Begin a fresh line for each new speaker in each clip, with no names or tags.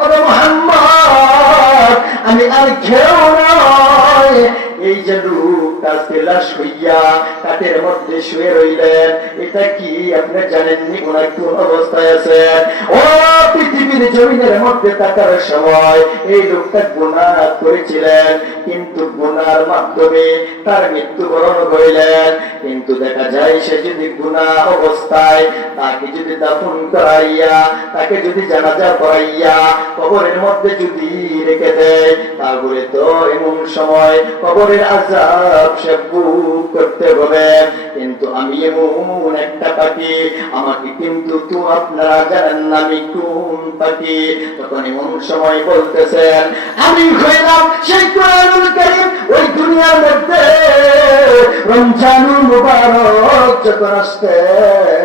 ওরে মোহাম্মদ আমি আর খেও নয় এই যে আজকে লাশ হইয়া কাঠের মধ্যে শুয়ে রইলেন। এটা কি আপনি জানেননি? কোন কোন অবস্থায় আছেন? ও, পৃথিবীর জমিনের মধ্যে থাকার সময় এই লোকটা গুণা করেছিলেন, কিন্তু গুনার মাধ্যমে তার মৃত্যুবরণ করিলেন কিন্তু দেখা যায় সে যদি গুণা অবস্থায়, তাকে যদি দাফন করাইয়া, তাকে যদি জানাজা করাইয়া কবরের মধ্যে যদি রেখে দেয়, তাহলে তো এমন সময় কবরের আজাব সেবু করতে হবে। কিন্তু আমি এমন একটা পাখি, আমাকে কিন্তু তো আপনারা জানেন না আমি কোন পাখি। তখন এমন সময় বলতেছেন, আমি হইলাম সেই কোরআনুল কারীম, ওই দুনিয়ার মধ্যে রমজানুল মুবারক যখন আসতেন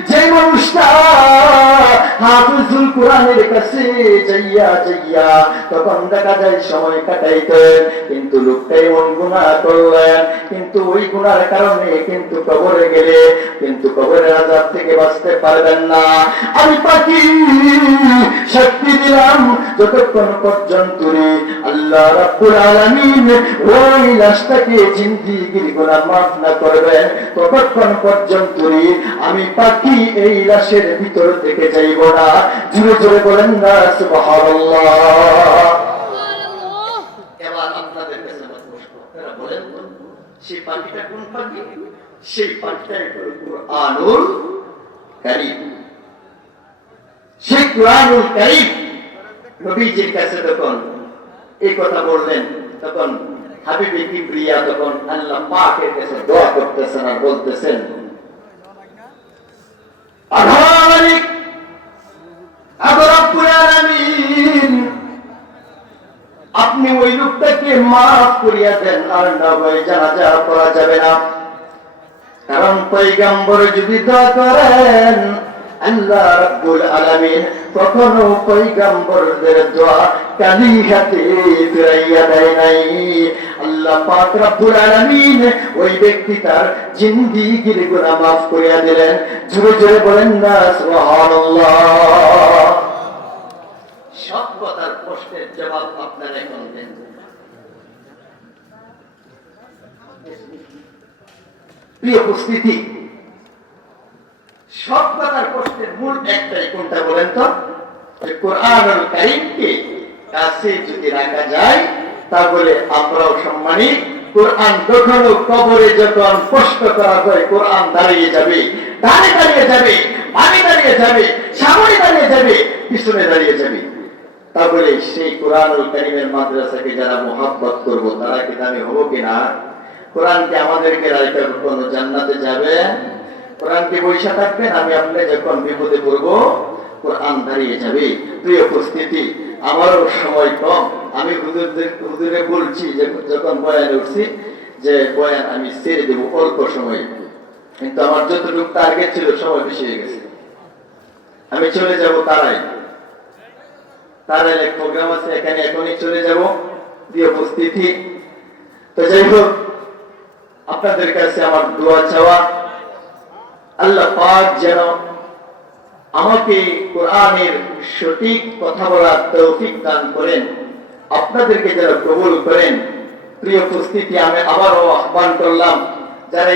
যে মানুষটা হাফিজুল কোরআনের কাছে যাইয়া যাইয়া তখন দেখা যায় সময় কাটাইতেন কিন্তু লোকটাই এমন গুণা করলেন কিন্তু ওই গুণার কারণে কিন্তু কবরে গেলে, কিন্তু কবরের আজাব থেকে বাঁচতে পারবেন না। আমি পাখি শক্তি দিলাম যতক্ষণ পর্যন্ত আল্লাহ রাব্বুল আলামিন ওই লাশটাকে জিন্দিগির গুনাহ মাফ না করবেন। ততক্ষণ পর্যন্ত আমি পাখি এই লাশের ভিতর থেকে যাইব না। জুড়ে জুড়ে বলেন না, সুবহানাল্লাহ। সেই পাখিটা কোন পাখি? সেই পাখিটা হলো কুরআনুল কারীম। সেই কুরআনুল কারীম নবীজির কাছে তখন এই কথা বললেন, তখন হাবিবি কিবরিয়া তখন আল্লাহ পাকের কাছে দোয়া করতেছেন আর বলতেছেন আপনি ওই লোকটাকে মাফ করিয়া দেন, আর না হয় জানাজা করা যাবে না। কারণ পৈগম্বর যদি দোয়া করেন আল্লাহ বলেন না সুবহানাল্লাহ। প্রশ্নের জবাব আপনারা প্রিয় উপস্থিতি কথার মূল একটাই কোনটা বলেন তো? যে কোরআনুল কারীমকে কাছে যদি রাখা যায়, তাহলে আমরাও সম্মানী। কোরআন কখনো কবরে যখন কষ্ট করা হয়, কোরআন দাঁড়িয়ে যাবে, ডানে দাঁড়িয়ে যাবে, বামে দাঁড়িয়ে যাবে, সামনে দাঁড়িয়ে যাবে, পিছনে দাঁড়িয়ে যাবে। তাহলে সেই কোরআনুল কারীমের মাদ্রাসাকে যারা মোহাব্বত করব, তারা কি দামি হব কিনা? কোরআনকে আমাদেরকে রাইটা কোনো জান্নাতে যাবে? কোরআনকে বৈশা থাকবেন আমি আপনি যখন বিপদে পড়ব, কোরআন দাঁড়িয়ে যাবে। প্রিয় উপস্থিতি, আমারও সময় কম। আমি হুজুরে বলছি যে, যখন বয়ানে উঠছি, যে বয়ান আমি ছেড়ে দেবো অল্প সময়। কিন্তু আমার যতটুকু টার্গেট ছিল, সময় বেশি হয়ে গেছে। আমি চলে যাব তারাই। তারাই এক প্রোগ্রাম আছে, এখানে এখনই চলে যাব। প্রিয় উপস্থিতি, তো যাই হোক, আপনাদের কাছে আমার দোয়া চাওয়া। আল্লাহ পাক যেন আমাকে কোরআনের সঠিক কথা বলার তৌফিক দান করেন। আপনাদেরকে যেন কবুল করেন। প্রিয় উপস্থিতি, আমি আবারও আহ্বান করলাম, যারা